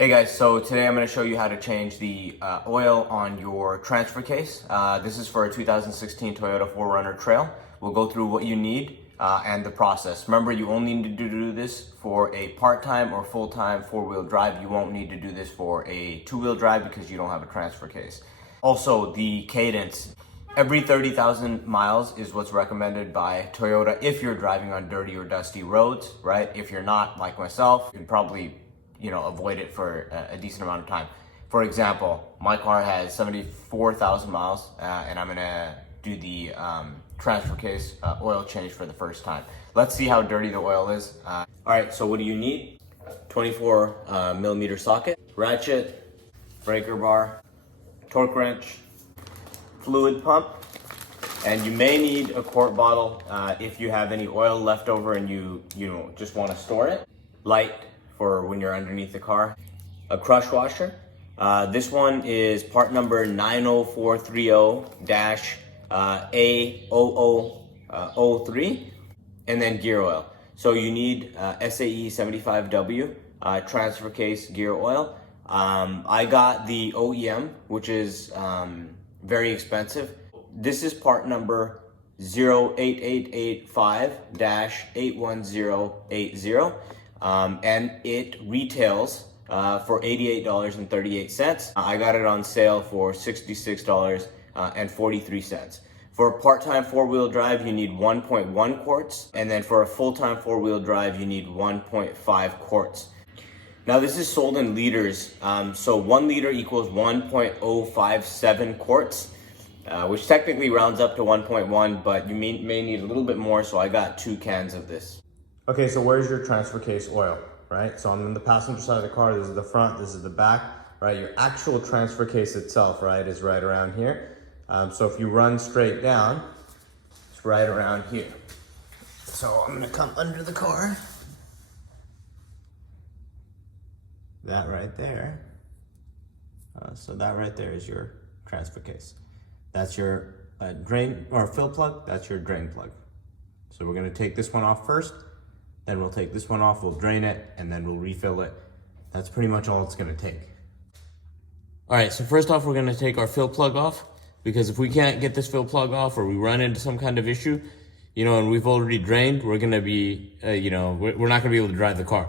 Hey guys, so today I'm going to show you how to change the oil on your transfer case. This is for a 2016 Toyota 4Runner Trail. We'll go through what you need and the process. Remember, you only need to do this for a part-time or full-time four-wheel drive. You won't need to do this for a two-wheel drive because you don't have a transfer case. Also, the cadence. Every 30,000 miles is what's recommended by Toyota if you're driving on dirty or dusty roads, right? If you're not, like myself, you can probably avoid it for a decent amount of time. For example, my car has 74,000 miles and I'm gonna do the transfer case oil change for the first time. Let's see how dirty the oil is. All right, so what do you need? 24 millimeter socket, ratchet, breaker bar, torque wrench, fluid pump, and you may need a quart bottle if you have any oil left over and you just want to store it. Light for when you're underneath the car. A crush washer. This one is part number 90430-A0003, and then gear oil. So you need SAE 75W transfer case gear oil. I got the OEM, which is very expensive. This is part number 08885-81080. And it retails for $88.38. I got it on sale for $66.43. For a part-time four-wheel drive, you need 1.1 quarts, and then for a full-time four-wheel drive, you need 1.5 quarts. Now this is sold in liters, so 1 liter equals 1.057 quarts, which technically rounds up to 1.1, but you may need a little bit more, so I got 2 cans of this. Okay, so where's your transfer case oil, right? So I'm in the passenger side of the car, this is the front, this is the back, right? Your actual transfer case itself, right, is right around here. So if you run straight down, it's right around here. So I'm gonna come under the car. That right there. So that right there is your transfer case. That's your drain or fill plug, that's your drain plug. So we're gonna take this one off first. Then we'll take this one off, we'll drain it, and then we'll refill it. That's pretty much all it's gonna take. All right, so first off, we're gonna take our fill plug off, because if we can't get this fill plug off or we run into some kind of issue, and we've already drained, we're gonna be, we're not gonna be able to drive the car.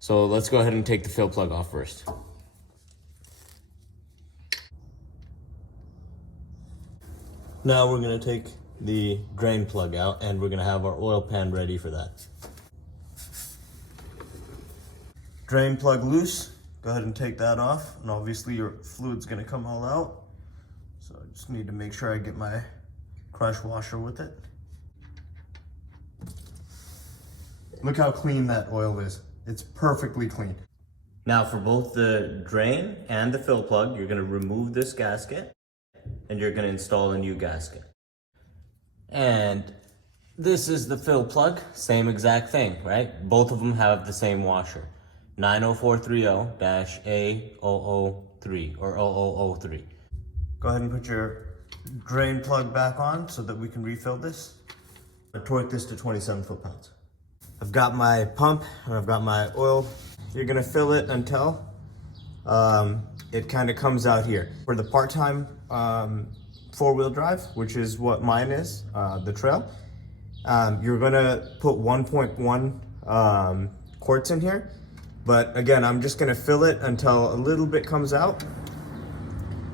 So let's go ahead and take the fill plug off first. Now we're gonna take the drain plug out and we're gonna have our oil pan ready for that. Drain plug loose, go ahead and take that off, and obviously your fluid's gonna come all out. So I just need to make sure I get my crush washer with it. Look how clean that oil is. It's perfectly clean. Now for both the drain and the fill plug, you're gonna remove this gasket and you're gonna install a new gasket. And this is the fill plug, same exact thing, right? Both of them have the same washer. 90430-A003 or 0003. Go ahead and put your drain plug back on so that we can refill this. I torque this to 27 foot-pounds. I've got my pump and I've got my oil. You're gonna fill it until it kind of comes out here. For the part-time four-wheel drive, which is what mine is, the Trail, you're gonna put 1.1 quarts in here. But again, I'm just gonna fill it until a little bit comes out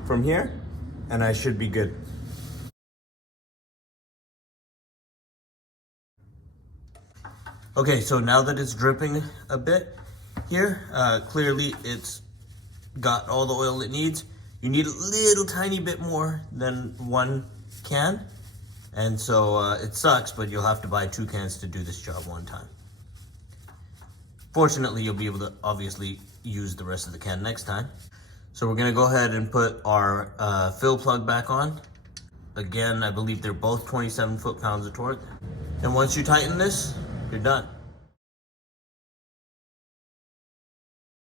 from here, and I should be good. Okay, so now that it's dripping a bit here, clearly it's got all the oil it needs. You need a little tiny bit more than 1 can, and so it sucks, but you'll have to buy 2 cans to do this job one time. Fortunately, you'll be able to obviously use the rest of the can next time. So we're gonna go ahead and put our fill plug back on. Again, I believe they're both 27 foot-pounds of torque. And once you tighten this, you're done.